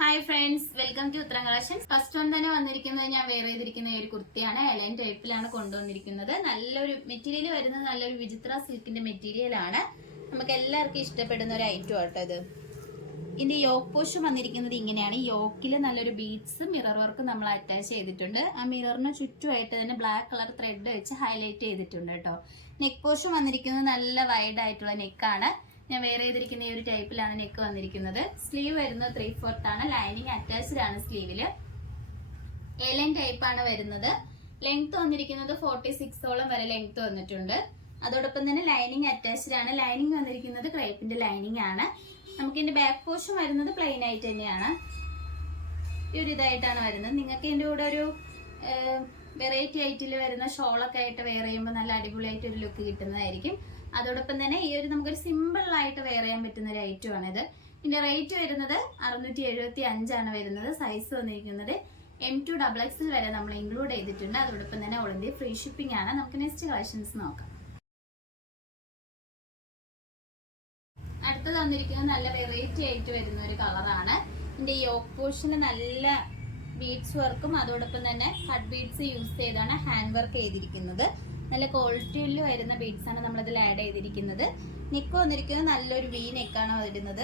Hi friends, welcome to ഉത്തരം collections. First one തന്നെ വന്നിരിക്കുന്നത് ഞാൻ വെയർ ചെയ്തിരിക്കുന്ന ഒരു കുർത്തിയാണ്. എലൈൻ ടൈപ്പിലാണ് കൊണ്ടുവന്നിരിക്കുന്നത്. നല്ലൊരു മെറ്റീരിയൽ വരുന്നത് നല്ലൊരു വിചിത്ര സിൽക്കിന്റെ മെറ്റീരിയൽ ആണ്. നമുക്ക് എല്ലാവർക്കും ഇഷ്ടപ്പെടുന്ന ഒരു ഐറ്റം ആട്ടോ ഇത്. ഇതിന്റെ യോക്ക് പോഷൻ വന്നിരിക്കുന്നത് ഇങ്ങനെയാണ്. ഈ യോക്കിൽ നല്ലൊരു ബീഡ്സ് മിറർ വർക്ക് നമ്മൾ അറ്റാച്ച് ചെയ്തിട്ടുണ്ട്. ആ മിററിന് ചുറ്റുമായിട്ട് തന്നെ ബ്ലാക്ക് കളർ ത്രെഡ് വെച്ച് ഹൈലൈറ്റ് ചെയ്തിട്ടുണ്ട് കേട്ടോ. നെക്ക് പോഷൻ വന്നിരിക്കുന്നത് നല്ല വൈഡ് ആയിട്ടുള്ള നെക്കാണ്. ഞാൻ വെയർ ചെയ്തിരിക്കുന്ന ഈ ഒരു ടൈപ്പിലാണ് നെക്ക് വന്നിരിക്കുന്നത്. സ്ലീവ് വരുന്നത് 3/4 ആണ്. ലൈനിങ് അറ്റാച്ച്ഡ് ആണ് സ്ലീവില്. എലൈൻ ടൈപ്പ് ആണ് വരുന്നത്. ലെങ്ത് വന്നിരിക്കുന്നത് 46ഓളം വരെ ലെങ്ത് വന്നിട്ടുണ്ട്. അതോടൊപ്പം തന്നെ ലൈനിങ് അറ്റാച്ച്ഡ് ആണ്. ലൈനിങ് വന്നിരിക്കുന്നത് ക്രേപ്പിന്റെ ലൈനിങ് ആണ്. നമുക്ക് ഇതിന്റെ ബാക്ക് പോർഷൻ വരുന്നത് പ്ലെയിൻ ആയിട്ട് തന്നെയാണ്. ഈ ഒരു ഇതായിട്ടാണ് വരുന്നത്. നിങ്ങൾക്ക് ഇതിന്റെ കൂടെ ഒരു വെറൈറ്റി ആയിട്ടിൽ വരുന്ന ഷോളൊക്കെ ആയിട്ട് വെയർ ചെയ്യുമ്പോൾ നല്ല അടിപൊളിയായിട്ട് ഒരു ലുക്ക് കിട്ടുന്നതായിരിക്കും. അതോടൊപ്പം തന്നെ ഈ ഒരു നമുക്കൊരു സിമ്പിൾ ആയിട്ട് വെയർ ചെയ്യാൻ പറ്റുന്ന ഒരു ഐറ്റം ആണ് ഇത്. ഇതിന്റെ റേറ്റ് വരുന്നത് 675 ആണ് വരുന്നത്. സൈസ് വന്നിരിക്കുന്നത് M2XX വരെ നമ്മൾ ഇൻക്ലൂഡ് ചെയ്തിട്ടുണ്ട്. അതോടൊപ്പം തന്നെ ഓൾ ഇന്ത്യ ഫ്രീ ഷിപ്പിംഗ് ആണ്. നമുക്ക് നെക്സ്റ്റ് കളക്ഷൻസ് നോക്കാം. അടുത്തത് വന്നിരിക്കുന്നത് നല്ല വെറൈറ്റി ആയിട്ട് വരുന്ന ഒരു കളറാണ്. ഇതിന്റെ യോക്ക് പോർഷനിൽ നല്ല ബീഡ്സ് വർക്കും അതോടൊപ്പം തന്നെ കട്ട് ബീഡ്സ് യൂസ് ചെയ്താണ് ഹാൻഡ് വർക്ക് ചെയ്തിരിക്കുന്നത്. നല്ല ക്വാളിറ്റിയിൽ വരുന്ന ബീഡ്സ് ആണ് നമ്മൾ ഇതിൽ ആഡ് ചെയ്തിരിക്കുന്നത്. നെക്ക് വന്നിരിക്കുന്നത് നല്ലൊരു വി നെക്കാണ് വരുന്നത്.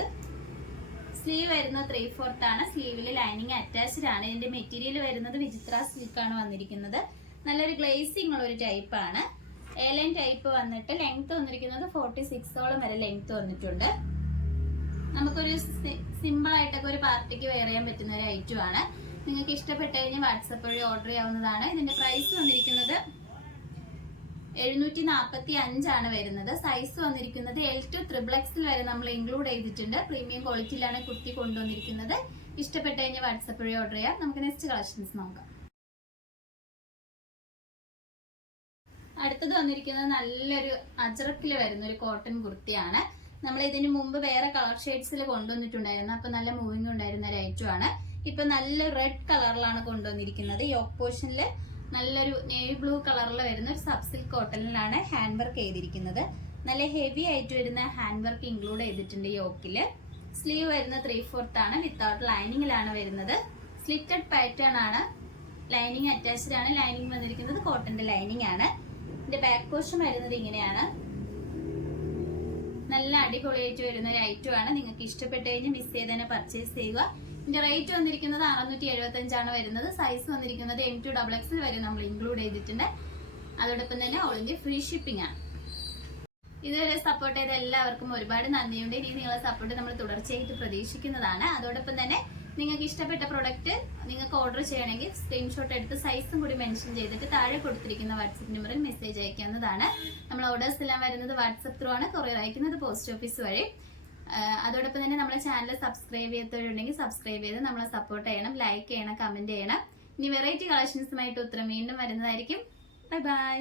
സ്ലീവ് വരുന്നത് 3/4 ആണ്. സ്ലീവിൽ ലൈനിങ് അറ്റാച്ച്ഡ് ആണ്. ഇതിന്റെ മെറ്റീരിയൽ വരുന്നത് വിചിത്ര സിൽക്ക് ആണ് വന്നിരിക്കുന്നത്. നല്ലൊരു ഗ്ലേസിംഗ് ഉള്ള ഒരു ടൈപ്പ് ആണ്. എലൈൻ ടൈപ്പ് വന്നിട്ട് ലെങ്ത് വന്നിരിക്കുന്നത് 46ഓളം വരെ ലെങ്ത് വന്നിട്ടുണ്ട്. നമുക്കൊരു സിമ്പിൾ ആയിട്ടൊക്കെ ഒരു പാർട്ടിക്ക് വെയർ ചെയ്യാൻ പറ്റുന്ന ഒരു ഐറ്റം ആണ്. നിങ്ങൾക്ക് ഇഷ്ടപ്പെട്ട് കഴിഞ്ഞാൽ വാട്സപ്പ് വഴി ഓർഡർ ചെയ്യാവുന്നതാണ്. ഇതിന്റെ പ്രൈസ് വന്നിരിക്കുന്നത് 745 ആണ് വരുന്നത്. സൈസ് വന്നിരിക്കുന്നത് L2XXL വരെ നമ്മൾ ഇൻക്ലൂഡ് ചെയ്തിട്ടുണ്ട്. പ്രീമിയം ക്വാളിറ്റിയിലാണ് കുർത്തി കൊണ്ടുവന്നിരിക്കുന്നത്. ഇഷ്ടപ്പെട്ട് കഴിഞ്ഞാൽ വാട്സപ്പ് വഴി ഓർഡർ ചെയ്യാം. നമുക്ക് നെക്സ്റ്റ് കളക്ഷൻസ് നോക്കാം. അടുത്തത് വന്നിരിക്കുന്നത് നല്ലൊരു അജറക്കിൽ വരുന്ന ഒരു കോട്ടൺ കുർത്തിയാണ്. നമ്മൾ ഇതിന് മുമ്പ് വേറെ കളർ ഷെയ്ഡ്സിൽ കൊണ്ടുവന്നിട്ടുണ്ടായിരുന്നു. അപ്പൊ നല്ല മൂവിങ് ഉണ്ടായിരുന്ന ഒരു ഐറ്റം ആണ്. ഇപ്പൊ നല്ല റെഡ് കളറിലാണ് കൊണ്ടുവന്നിരിക്കുന്നത്. യോക്ക് പോർഷനില് നല്ലൊരു നേവി ബ്ലൂ കളറിൽ വരുന്ന ഒരു സബ്സിൽക്ക് കോട്ടണിലാണ് ഹാൻഡ് വർക്ക് ചെയ്തിരിക്കുന്നത്. നല്ല ഹെവി ആയിട്ട് വരുന്ന ഹാൻഡ് വർക്ക് ഇൻക്ലൂഡ് ചെയ്തിട്ടുണ്ട് യോക്കില്. സ്ലീവ് വരുന്നത് 3/4 ആണ്. വിത്തൗട്ട് ലൈനിങ്ങിലാണ് വരുന്നത്. സ്ലിറ്റഡ് പാറ്റേൺ ആണ്. ലൈനിങ് അറ്റാച്ച്ഡ് ആണ്. ലൈനിങ് വന്നിരിക്കുന്നത് കോട്ടന്റെ ലൈനിങ് ആണ്. ഇതിന്റെ ബാക്ക് പോർഷൻ വരുന്നത് ഇങ്ങനെയാണ്. നല്ല അടിപൊളിയായിട്ട് വരുന്ന ഒരു ഐറ്റം ആണ്. നിങ്ങൾക്ക് ഇഷ്ടപ്പെട്ട് കഴിഞ്ഞ് മിസ് ചെയ്ത് തന്നെ പർച്ചേസ് ചെയ്യുക. ഇതിന്റെ റേറ്റ് വന്നിരിക്കുന്നത് 675 ആണ് വരുന്നത്. സൈസ് വന്നിരിക്കുന്നത് M2XX വരെ നമ്മൾ ഇൻക്ലൂഡ് ചെയ്തിട്ടുണ്ട്. അതോടൊപ്പം തന്നെ ഓൾ ഇന്ത്യ ഫ്രീ ഷിപ്പിംഗ് ആണ്. ഇതുവരെ സപ്പോർട്ട് ചെയ്ത എല്ലാവർക്കും ഒരുപാട് നന്ദിയുണ്ട്. ഇനി നിങ്ങളെ സപ്പോർട്ട് നമ്മൾ തുടർച്ചയായിട്ട് പ്രതീക്ഷിക്കുന്നതാണ്. അതോടൊപ്പം തന്നെ നിങ്ങൾക്ക് ഇഷ്ടപ്പെട്ട പ്രൊഡക്റ്റ് നിങ്ങൾക്ക് ഓർഡർ ചെയ്യണമെങ്കിൽ സ്ക്രീൻഷോട്ട് എടുത്ത് സൈസും കൂടി മെൻഷൻ ചെയ്തിട്ട് താഴെ കൊടുത്തിരിക്കുന്ന വാട്സപ്പ് നമ്പറിൽ മെസ്സേജ് അയക്കാവുന്നതാണ്. നമ്മൾ ഓർഡേഴ്സ് എല്ലാം വരുന്നത് വാട്സപ്പ് ത്രൂ ആണ്. കൊറിയർ അയക്കുന്നത് പോസ്റ്റ് ഓഫീസ് വഴി. അതോടൊപ്പം തന്നെ നമ്മുടെ ചാനൽ സബ്സ്ക്രൈബ് ചെയ്തിട്ടുണ്ടെങ്കിൽ സബ്സ്ക്രൈബ് ചെയ്ത് നമ്മളെ സപ്പോർട്ട് ചെയ്യണം, ലൈക്ക് ചെയ്യണം, കമന്റ് ചെയ്യണം. ഇനി വെറൈറ്റി കളക്ഷൻസുമായിട്ട് ഉത്തരം വീണ്ടും വരുന്നതായിരിക്കും. Bye bye.